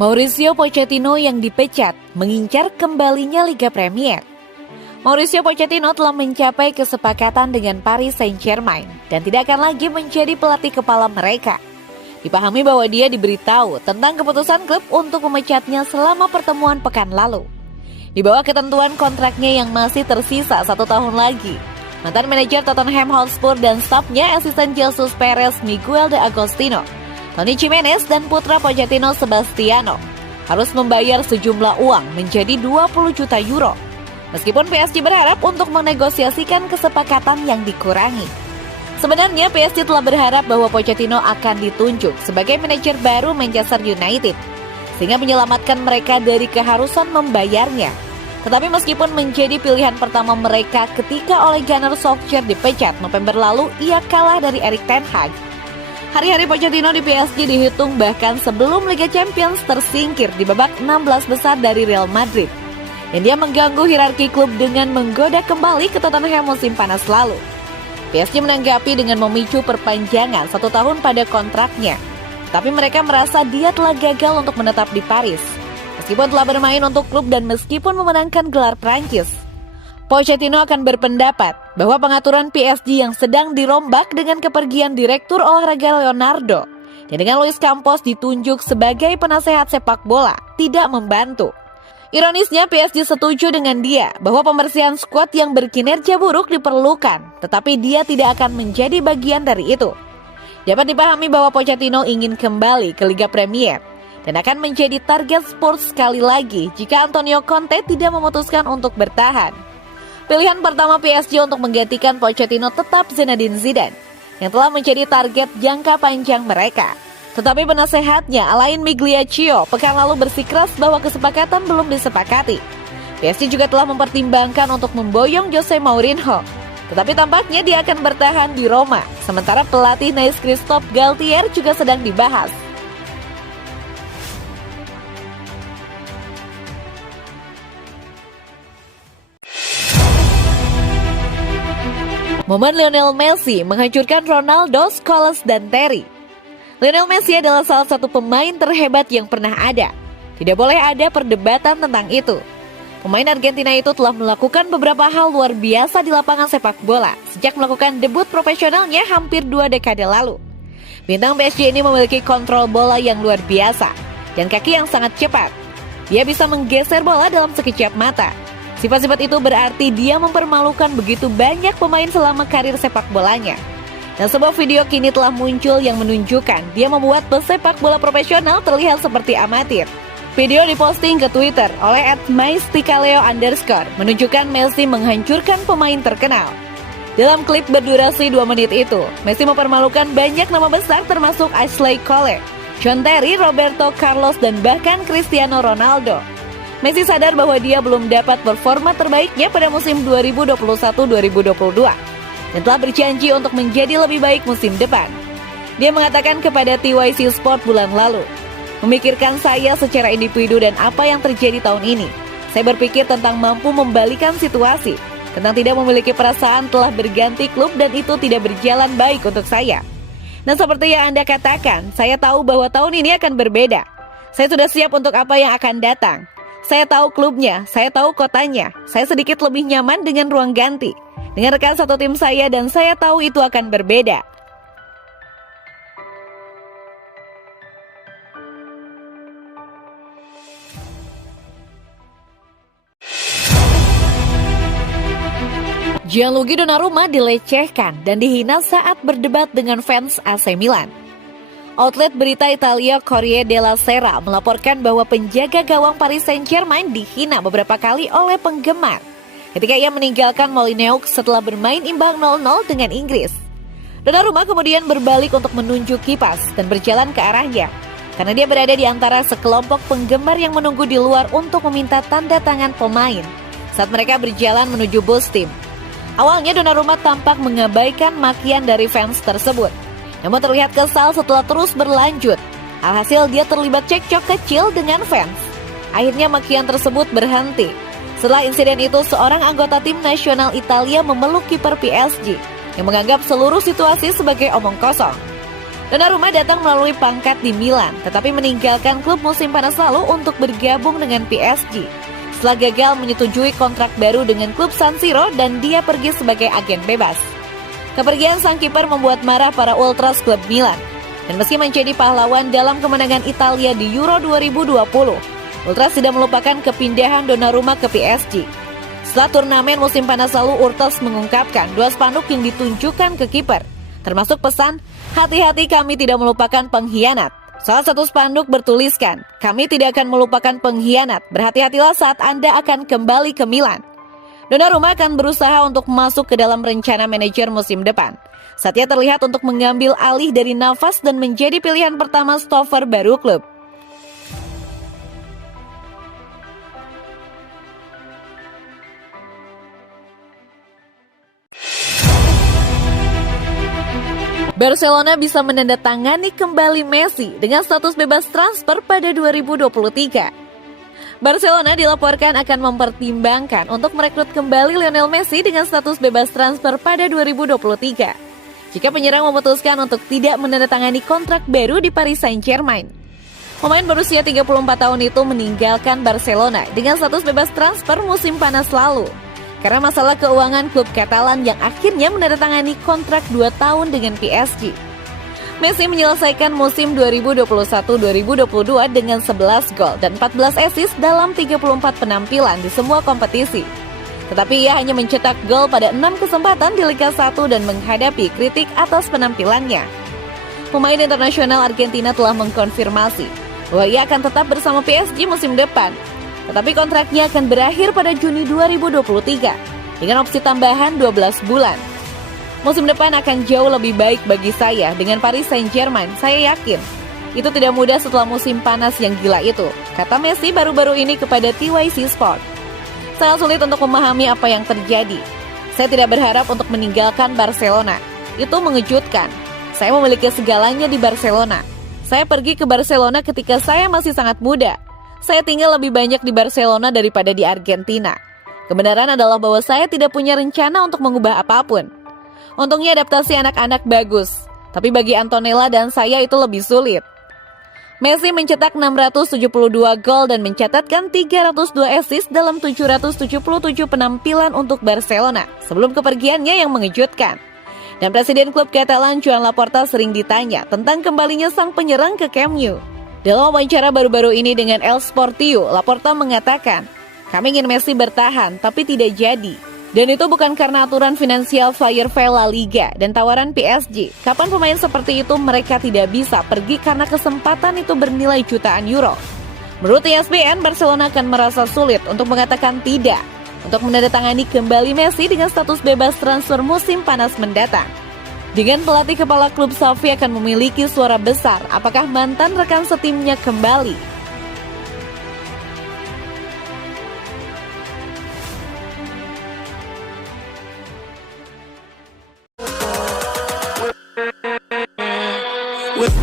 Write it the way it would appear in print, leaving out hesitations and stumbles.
Mauricio Pochettino yang dipecat mengincar kembalinya Liga Premier. Mauricio Pochettino telah mencapai kesepakatan dengan Paris Saint-Germain dan tidak akan lagi menjadi pelatih kepala mereka. Dipahami bahwa dia diberitahu tentang keputusan klub untuk memecatnya selama pertemuan pekan lalu. Di bawah ketentuan kontraknya yang masih tersisa 1 tahun lagi, mantan manajer Tottenham Hotspur dan stafnya asisten Jesus Perez Miguel de Agostino, Toni Gimenez dan putra Pochettino Sebastiano harus membayar sejumlah uang menjadi 20 juta euro. Meskipun PSG berharap untuk menegosiasikan kesepakatan yang dikurangi. Sebenarnya PSG telah berharap bahwa Pochettino akan ditunjuk sebagai manajer baru Manchester United, sehingga menyelamatkan mereka dari keharusan membayarnya. Tetapi meskipun menjadi pilihan pertama mereka ketika Ole Gunnar Solskjaer dipecat November lalu, ia kalah dari Erik ten Hag. Hari-hari Pochettino di PSG dihitung bahkan sebelum Liga Champions tersingkir di babak 16 besar dari Real Madrid. Dan dia mengganggu hierarki klub dengan menggoda kembali ke Tottenham musim panas lalu. PSG menanggapi dengan memicu perpanjangan 1 tahun pada kontraknya. Tapi mereka merasa dia telah gagal untuk menetap di Paris. Meskipun telah bermain untuk klub dan meskipun memenangkan gelar Prancis. Pochettino akan berpendapat bahwa pengaturan PSG yang sedang dirombak dengan kepergian Direktur Olahraga Leonardo dan dengan Luis Campos ditunjuk sebagai penasehat sepak bola tidak membantu. Ironisnya PSG setuju dengan dia bahwa pembersihan skuad yang berkinerja buruk diperlukan, tetapi dia tidak akan menjadi bagian dari itu. Dapat dipahami bahwa Pochettino ingin kembali ke Liga Premier dan akan menjadi target Spurs sekali lagi jika Antonio Conte tidak memutuskan untuk bertahan. Pilihan pertama PSG untuk menggantikan Pochettino tetap Zinedine Zidane, yang telah menjadi target jangka panjang mereka. Tetapi penasehatnya Alain Migliaccio pekan lalu bersikeras bahwa kesepakatan belum disepakati. PSG juga telah mempertimbangkan untuk memboyong Jose Mourinho, tetapi tampaknya dia akan bertahan di Roma, sementara pelatih Nice Christophe Galtier juga sedang dibahas. Momen Lionel Messi menghancurkan Ronaldo, Scholes, dan Terry. Lionel Messi adalah salah satu pemain terhebat yang pernah ada. Tidak boleh ada perdebatan tentang itu. Pemain Argentina itu telah melakukan beberapa hal luar biasa di lapangan sepak bola sejak melakukan debut profesionalnya hampir 2 dekade lalu. Bintang PSG ini memiliki kontrol bola yang luar biasa dan kaki yang sangat cepat. Dia bisa menggeser bola dalam sekejap mata. Sifat-sifat itu berarti dia mempermalukan begitu banyak pemain selama karir sepak bolanya. Dan sebuah video kini telah muncul yang menunjukkan dia membuat pesepak bola profesional terlihat seperti amatir. Video diposting ke Twitter oleh @mystikaleo_ menunjukkan Messi menghancurkan pemain terkenal. Dalam klip berdurasi 2 menit itu, Messi mempermalukan banyak nama besar termasuk Ashley Cole, John Terry, Roberto Carlos, dan bahkan Cristiano Ronaldo. Messi sadar bahwa dia belum dapat performa terbaiknya pada musim 2021-2022 dan telah berjanji untuk menjadi lebih baik musim depan. Dia mengatakan kepada TYC Sport bulan lalu, "Memikirkan saya secara individu dan apa yang terjadi tahun ini, saya berpikir tentang mampu membalikan situasi, tentang tidak memiliki perasaan telah berganti klub dan itu tidak berjalan baik untuk saya. Dan seperti yang Anda katakan, saya tahu bahwa tahun ini akan berbeda. Saya sudah siap untuk apa yang akan datang. Saya tahu klubnya, saya tahu kotanya, saya sedikit lebih nyaman dengan ruang ganti, dengan rekan satu tim saya dan saya tahu itu akan berbeda." Gianluigi Donnarumma dilecehkan dan dihina saat berdebat dengan fans AC Milan. Outlet berita Italia Corriere della Sera melaporkan bahwa penjaga gawang Paris Saint-Germain dihina beberapa kali oleh penggemar ketika ia meninggalkan Molineux setelah bermain imbang 0-0 dengan Inggris. Donnarumma kemudian berbalik untuk menunjuk kipas dan berjalan ke arahnya karena dia berada di antara sekelompok penggemar yang menunggu di luar untuk meminta tanda tangan pemain saat mereka berjalan menuju bus tim. Awalnya Donnarumma tampak mengabaikan makian dari fans tersebut, namun terlihat kesal setelah terus berlanjut. Alhasil dia terlibat cekcok kecil dengan fans. Akhirnya makian tersebut berhenti. Setelah insiden itu, seorang anggota tim nasional Italia memeluk kiper PSG yang menganggap seluruh situasi sebagai omong kosong. Donnarumma datang melalui pangkat di Milan, tetapi meninggalkan klub musim panas lalu untuk bergabung dengan PSG. Setelah gagal menyetujui kontrak baru dengan klub San Siro dan dia pergi sebagai agen bebas. Kepergian sang kiper membuat marah para ultras klub Milan. Dan meski menjadi pahlawan dalam kemenangan Italia di Euro 2020, ultras tidak melupakan kepindahan Donnarumma ke PSG. Setelah turnamen musim panas lalu, ultras mengungkapkan 2 spanduk yang ditunjukkan ke kiper, termasuk pesan, "Hati-hati, kami tidak melupakan pengkhianat." Salah satu spanduk bertuliskan, "Kami tidak akan melupakan pengkhianat. Berhati-hatilah saat Anda akan kembali ke Milan." Donnarumma akan berusaha untuk masuk ke dalam rencana manajer musim depan. Saatnya terlihat untuk mengambil alih dari Navas dan menjadi pilihan pertama stopper baru klub. Barcelona bisa menandatangani kembali Messi dengan status bebas transfer pada 2023. Barcelona dilaporkan akan mempertimbangkan untuk merekrut kembali Lionel Messi dengan status bebas transfer pada 2023. Jika penyerang memutuskan untuk tidak menandatangani kontrak baru di Paris Saint-Germain. Pemain berusia 34 tahun itu meninggalkan Barcelona dengan status bebas transfer musim panas lalu karena masalah keuangan klub Katalan yang akhirnya menandatangani kontrak 2 tahun dengan PSG. Messi menyelesaikan musim 2021-2022 dengan 11 gol dan 14 assist dalam 34 penampilan di semua kompetisi. Tetapi ia hanya mencetak gol pada 6 kesempatan di Liga 1 dan menghadapi kritik atas penampilannya. Pemain internasional Argentina telah mengkonfirmasi bahwa ia akan tetap bersama PSG musim depan. Tetapi kontraknya akan berakhir pada Juni 2023 dengan opsi tambahan 12 bulan. Musim depan akan jauh lebih baik bagi saya dengan Paris Saint-Germain, saya yakin. Itu tidak mudah setelah musim panas yang gila itu, kata Messi baru-baru ini kepada TYC Sport. Sangat sulit untuk memahami apa yang terjadi. Saya tidak berharap untuk meninggalkan Barcelona. Itu mengejutkan. Saya memiliki segalanya di Barcelona. Saya pergi ke Barcelona ketika saya masih sangat muda. Saya tinggal lebih banyak di Barcelona daripada di Argentina. Kebenaran adalah bahwa saya tidak punya rencana untuk mengubah apapun. Untungnya adaptasi anak-anak bagus, tapi bagi Antonella dan saya itu lebih sulit. Messi mencetak 672 gol dan mencatatkan 302 assist dalam 777 penampilan untuk Barcelona sebelum kepergiannya yang mengejutkan. Dan Presiden klub Katalan Joan Laporta sering ditanya tentang kembalinya sang penyerang ke Camp Nou. Dalam wawancara baru-baru ini dengan El Sportiu, Laporta mengatakan, "Kami ingin Messi bertahan, tapi tidak jadi. Dan itu bukan karena aturan finansial fair play La Liga dan tawaran PSG. Kapan pemain seperti itu mereka tidak bisa pergi karena kesempatan itu bernilai jutaan euro." Menurut ESPN, Barcelona akan merasa sulit untuk mengatakan tidak untuk menandatangani kembali Messi dengan status bebas transfer musim panas mendatang. Dengan pelatih kepala klub Xavi akan memiliki suara besar apakah mantan rekan setimnya kembali. With